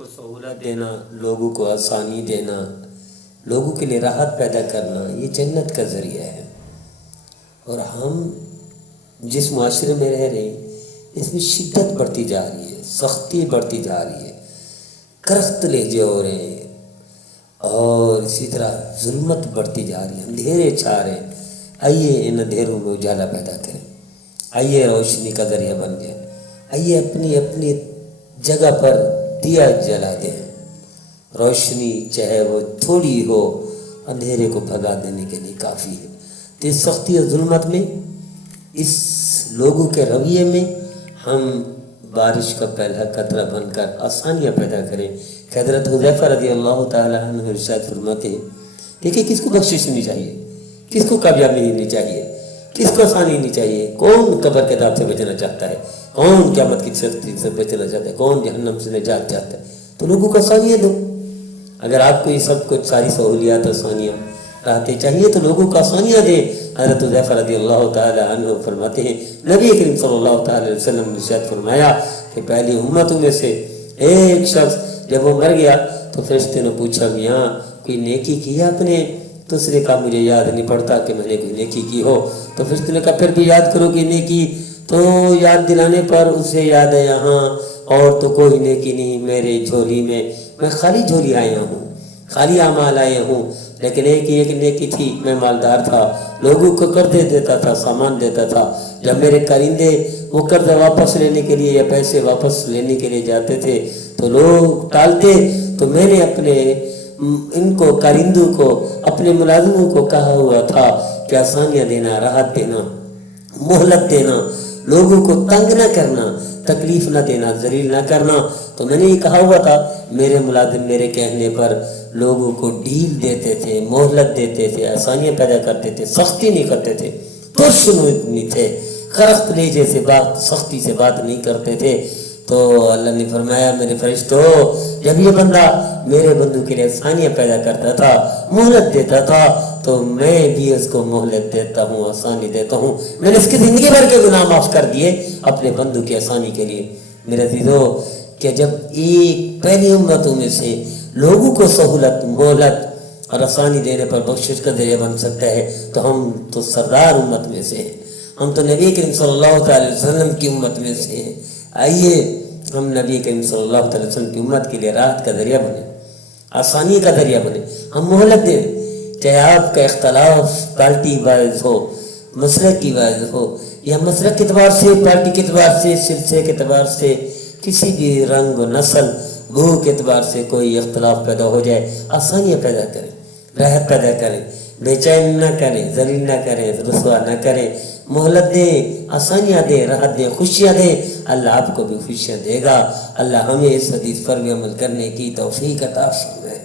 کو سہولت دینا، لوگوں کو آسانی دینا، لوگوں کے لیے راحت پیدا کرنا، یہ جنت کا ذریعہ ہے۔ اور ہم جس معاشرے میں رہ رہے ہیں اس میں شدت بڑھتی جا رہی ہے، سختی بڑھتی جا رہی ہے، کرخت لہجے ہو رہے ہیں، اور اسی طرح ظلمت بڑھتی جا رہی ہے، اندھیرے چھا رہے ہیں۔ آئیے ان اندھیروں میں اجالا پیدا کریں، آئیے روشنی کا ذریعہ بن جائیں، آئیے اپنی اپنی جگہ پر دیا جلا دیں۔ روشنی چاہے وہ تھوڑی ہو، اندھیرے کو بھگا دینے کے لیے کافی ہے۔ تو اس سختی اور ظلمت میں، اس لوگوں کے رویے میں ہم بارش کا پہلا قطرہ بن کر آسانیاں پیدا کریں۔ حضرت حذیفہ رضی اللہ تعالیٰ عنہ ارشاد فرماتے ہیں، دیکھیں کس کو بخشش نہیں چاہیے، کس کو کامیابی نہیں چاہیے، کس کو آسانی نہیں چاہیے؟ کون قبر کے عذاب سے بچنا چاہتا ہے؟ کون قیامت کی سختی سے بچنا چاہتا ہے؟ کون جہنم سے نجات چاہتا ہے؟ تو لوگوں کو آسانیاں دو۔ اگر آپ کو یہ سب کچھ ساری سہولیات آسانیاں راحتیں چاہیے تو لوگوں کو آسانیاں دیں۔ حضرت حذیفہ رضی اللہ تعالیٰ عنہ فرماتے ہیں، نبی کریم صلی اللہ تعالیٰ علیہ وسلم نے ارشاد فرمایا کہ پہلی امتوں میں سے ایک شخص جب وہ مر گیا تو فرشتے نے پوچھا، میاں کوئی نیکی کی آپ نے؟ تو اس نے کہا مجھے یاد نہیں پڑتا کہ میں نے کوئی نیکی کی ہو۔ تو فرشتے نے کہا پھر بھی یاد کرو کہ نیکی، تو یاد دلانے پر اسے یاد ہے، یہاں اور تو کوئی نیکی نہیں میرے جھولی میں خالی جھولی آیا ہوں، خالی اعمال آئے ہوں، لیکن ایک نیکی تھی، میں مالدار تھا، لوگوں کو قرضے دیتا تھا، سامان دیتا تھا۔ جب میرے کرندے وہ قرضہ واپس لینے کے لیے یا پیسے واپس لینے کے لیے جاتے تھے تو لوگ ٹالتے، تو میں نے اپنے ان کو کرندوں کو، اپنے ملازموں کو کہا ہوا تھا کہ آسانیاں دینا، راحت دینا، مہلت دینا، لوگوں کو تنگ نہ کرنا، تکلیف نہ دینا، ذلیل نہ کرنا۔ تو میں نے یہ کہا ہوا تھا، میرے ملازم میرے کہنے پر لوگوں کو ڈیل دیتے تھے، مہلت دیتے تھے، آسانیاں پیدا کرتے تھے، سختی نہیں کرتے تھے، پرسنو نہیں تھے، کرخت لہجے سے بات، سختی سے بات نہیں کرتے تھے۔ تو اللہ نے فرمایا میرے فرشتوں، جب یہ بندہ میرے بندوں کے لیے آسانیاں پیدا کرتا تھا، مہلت دیتا تھا، تو میں بھی اس کو مہلت دیتا ہوں، آسانی دیتا ہوں۔ میں نے اس کی زندگی بھر کے گناہ معاف کر دیے اپنے بندوں کی آسانی کے لیے۔ میرے عزیزو، کہ جب ایک پہلی امتوں میں سے لوگوں کو سہولت، مہلت اور آسانی دینے پر بخشش کا ذریعہ بن سکتا ہے تو ہم تو سردار امت میں سے ہیں، ہم تو نبی کریم صلی اللہ علیہ وسلم کی امت میں سے ہیں۔ آئیے ہم نبی کریم صلی اللہ علیہ وسلم کی امت کے لیے راحت کا ذریعہ بنے، آسانی کا ذریعہ بنے، ہم مہلت دیں۔ چاہے آپ کا اختلاف پارٹی وائز ہو، مسلک کی وائز ہو، یا مسلک کے اعتبار سے، پارٹی کے اعتبار سے، سلسلے کے اعتبار سے، کسی بھی رنگ و نسل، گروہ کے اعتبار سے کوئی اختلاف پیدا ہو جائے، آسانیاں پیدا کریں، راحت پیدا کریں، بے چین نہ کریں، ذلیل نہ کریں، رسوا نہ کریں، مہلت دیں، آسانیاں دیں، راحت دیں، خوشیاں دیں۔ اللہ آپ کو بھی خوشیاں دے گا۔ اللہ ہمیں اس حدیث پر بھی عمل کرنے کی توفیق عطا فرمائے۔